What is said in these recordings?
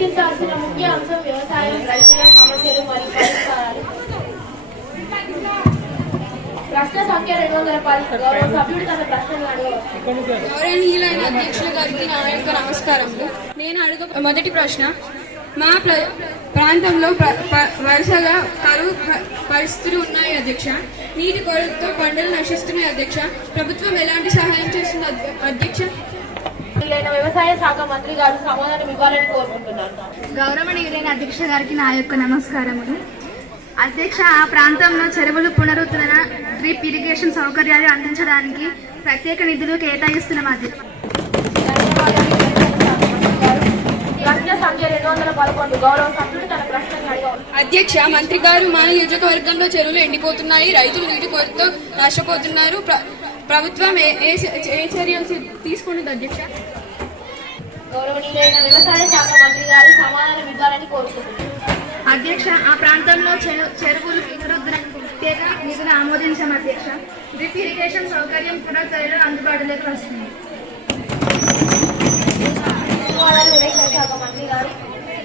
చర్చించాల్సిన ముఖ్య అంశం వ్యవసాయం, రైతుల సమస్యలు మరియు పరిష్కారాలు. ప్రశ్న సంఖ్య 210. గౌరవ సభ్యుడు తన ప్రశ్నలు అడగవచ్చు. గౌరవనీయులైన అధ్యక్షుల గారికి నా యొక్క నమస్కారములు. నేను మొదటి ప్రశ్న, మా ప్రాంతంలో వరుసగా కరువు పరిస్థితులు ఉన్నాయి అధ్యక్ష. నీటి కొరతతో పంటలు నశిస్తున్నాయి అధ్యక్ష. ప్రభుత్వం ఎలాంటి సహాయం చేస్తుంది అధ్యక్ష? వ్యవసాయ శాఖ మంత్రి గారు సమాధానం ఇవ్వాలని కోరుకుంటున్నారు. గౌరవనీయులైన అధ్యక్ష గారికి నా యొక్క నమస్కారములు. అధ్యక్ష, ఆ ప్రాంతంలో చెరువులు పునరుద్ధరణ, డ్రిప్ ఇరిగేషన్ సౌకర్యాలు అందించడానికి ప్రత్యేక నిధులు కేటాయిస్తున్నాం అధ్యక్ష. అధ్యక్ష, మంత్రి గారు మా నియోజకవర్గంలో చెరువులు ఎండిపోతున్నాయి, రైతులు నీటి కొరతతో నష్టపోతున్నారు. ప్రభుత్వం ఏ చర్యలు తీసుకుంటుంది అధ్యక్ష? గౌరవనీయులైన వ్యవసాయ శాఖ మంత్రి గారు సమాధానం ఇవ్వాలని కోరుకుంటున్నారు. అధ్యక్ష, ఆ ప్రాంతంలో చెరువులు పునరుద్ధరణకు ప్రత్యేక నిధులు ఆమోదించాం అధ్యక్ష. డ్రిప్ ఇరిగేషన్ సౌకర్యం కూడా త్వరలో అందుబాటులోకి వస్తుంది.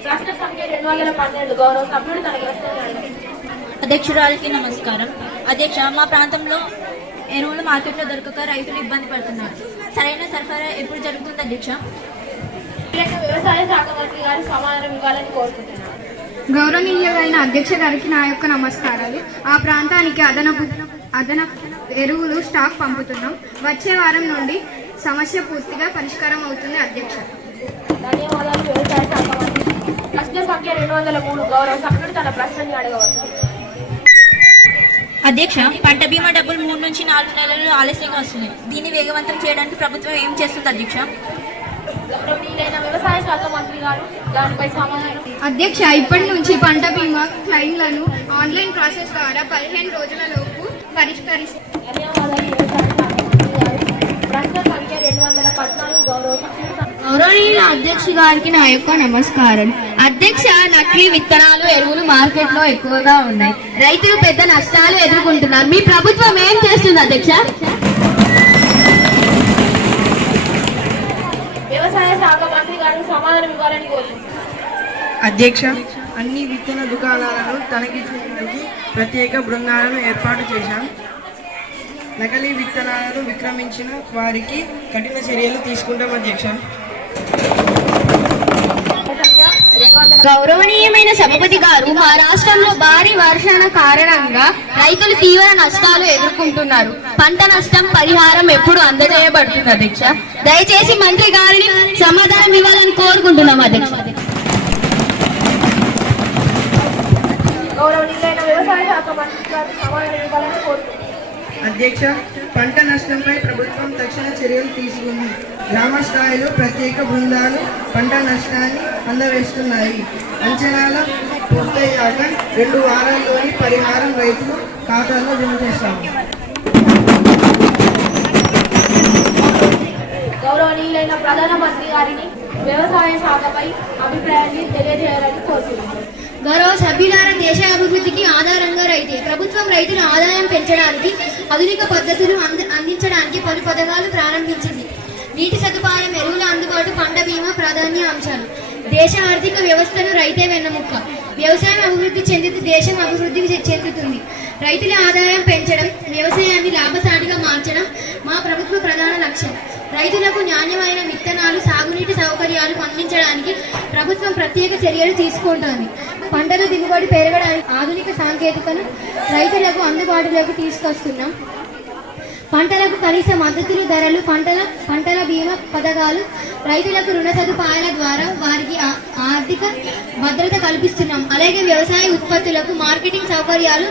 ప్రశ్న సంఖ్య 212. గౌరవ సభ్యుడు తన ప్రశ్నలు. అధ్యక్షురాలికి నమస్కారం. అధ్యక్ష, మా ప్రాంతంలో ఎరువులు మార్కెట్లో దొరకక రైతులు ఇబ్బంది పడుతున్నారు. సరైన సరఫరా ఎప్పుడు జరుగుతుంది అధ్యక్ష? వ్యవసాయ శాఖ మంత్రి గారు సమాధానం ఇవ్వాలని కోరుకుంటున్నారు. గౌరవనీయులైన అధ్యక్ష గారికి నా యొక్క నమస్కారాలు. ఆ ప్రాంతానికి అదనపు ఎరువులు స్టాక్ పంపుతున్నాం. వచ్చే వారం నుండి సమస్య పూర్తిగా పరిష్కారం అవుతుంది అధ్యక్ష. ధన్యవాదాలు వ్యవసాయ శాఖ మంత్రి. ప్రశ్న సంఖ్య 203. గౌరవ సభ్యుడు తన ప్రశ్నని అడగవచ్చు. అధ్యక్ష, పంట బీమా డబ్బులు 3 నుంచి 4 నెలలు ఆలస్యంగా వస్తున్నాయి. దీన్ని వేగవంతం చేయడానికి ప్రభుత్వం ఏం చేస్తుంది అధ్యక్ష? గౌరవనీయులైన వ్యవసాయ శాఖ మంత్రి గారు దానిపై సమాధానం. అధ్యక్ష, ఇప్పటి నుంచి పంట బీమా క్లెయిమ్లను ఆన్లైన్ ప్రాసెస్ ద్వారా 15 రోజులలోపు పరిష్కరిస్తారు. ధన్యవాదాలు వ్యవసాయ శాఖ మంత్రి గారు. ప్రశ్న సంఖ్య 214. గౌరవ సభ్యుడు. గౌరవనీయుల అధ్యక్ష గారికి నా యొక్క నమస్కారం. అధ్యక్ష, నకిలీ విత్తనాలు, ఎరువులు మార్కెట్లో ఎక్కువగా ఉన్నాయి. రైతులు పెద్ద నష్టాలు ఎదుర్కొంటున్నారు. మీ ప్రభుత్వం ఏం చేస్తుంది అధ్యక్ష? వ్యవసాయ శాఖ మంత్రి గారు సమాధానం ఇవ్వాలని కోరుకుంటున్నారు. అధ్యక్ష, అన్ని విత్తన దుకాణాలను తనిఖీ చేయడానికి ప్రత్యేక బృందాలను ఏర్పాటు చేశాం. నకిలీ విత్తనాలను విక్రమించిన వారికి కఠిన చర్యలు తీసుకుంటాం అధ్యక్ష. గౌరవనీయమైన సభాపతి గారు, మా రాష్ట్రంలో భారీ వర్షాల కారణంగా రైతులు తీవ్ర నష్టాలు ఎదుర్కొంటున్నారు. పంట నష్టం పరిహారం ఎప్పుడు అందజేయబడుతుంది అధ్యక్ష? దయచేసి మంత్రి గారిని సమాధానం ఇవ్వాలని కోరుకుంటున్నాం అధ్యక్ష. గౌరవనీయులైన వ్యవసాయ శాఖ మంత్రి గారు సమాధానం ఇవ్వాలని కోరుకుంటున్నారు. అధ్యక్ష, పంట నష్టంపై ప్రభుత్వం తక్షణ చర్యలు తీసుకుంది. గ్రామ స్థాయిలో ప్రత్యేక బృందాలు పంట నష్టాన్ని అందవేస్తున్నాయి. అంచనాల పూర్తయ్యాక 2 వారాల్లోని పరిహారం రైతులు ఖాతాలో జమ చేస్తాము. గౌరవనీయులైన ప్రధానమంత్రి గారిని వ్యవసాయ శాఖపై అభిప్రాయాన్ని తెలియజేయాలని కోరుతున్నాను. గౌరవ సభ్యులారా, దేశ అభివృద్ధికి ఆధారంగా రైతే. ప్రభుత్వం రైతుల ఆదాయం పెంచడానికి, ఆధునిక పద్ధతులు అందించడానికి పలు పథకాలు ప్రారంభించింది. నీటి సదుపాయం, ఎరువుల అందుబాటు, పంట బీమా ప్రాధాన్య అంశాలు. దేశ ఆర్థిక వ్యవస్థను రైతే వెన్నెముక. వ్యవసాయం అభివృద్ధి చెందితే దేశం అభివృద్ధి చెందుతుంది. రైతుల ఆదాయం పెంచడం, వ్యవసాయాన్ని లాభసాటిగా మార్చడం మా ప్రభుత్వ ప్రధాన లక్ష్యం. రైతులకు నాణ్యమైన విత్తనాలు, సాగునీటి సౌకర్యాలు అందించడానికి ప్రభుత్వం ప్రత్యేక చర్యలు తీసుకుంటోంది. పంటల దిగుబడి పెరగడానికి ఆధునిక సాంకేతికను రైతులకు అందుబాటులోకి తీసుకొస్తున్నాం. పంటలకు కనీస మద్దతులు ధరలు, పంటల బీమా పథకాలు, రైతులకు రుణ సదుపాయాల ద్వారా వారికి ఆర్థిక భద్రత కల్పిస్తున్నాం. అలాగే వ్యవసాయ ఉత్పత్తులకు మార్కెటింగ్ సౌకర్యాలు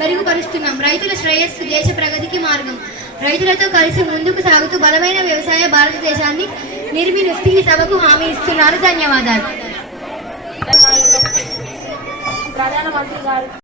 మెరుగుపరుస్తున్నాం. రైతుల శ్రేయస్సు దేశ ప్రగతికి మార్గం. రైతులతో కలిసి ముందుకు సాగుతూ బలమైన వ్యవసాయ భారతదేశాన్ని నిర్మిస్తూ ఈ సభకు హామీ ఇస్తున్నారు. ధన్యవాదాలు. ప్రధానమంత్రి గారు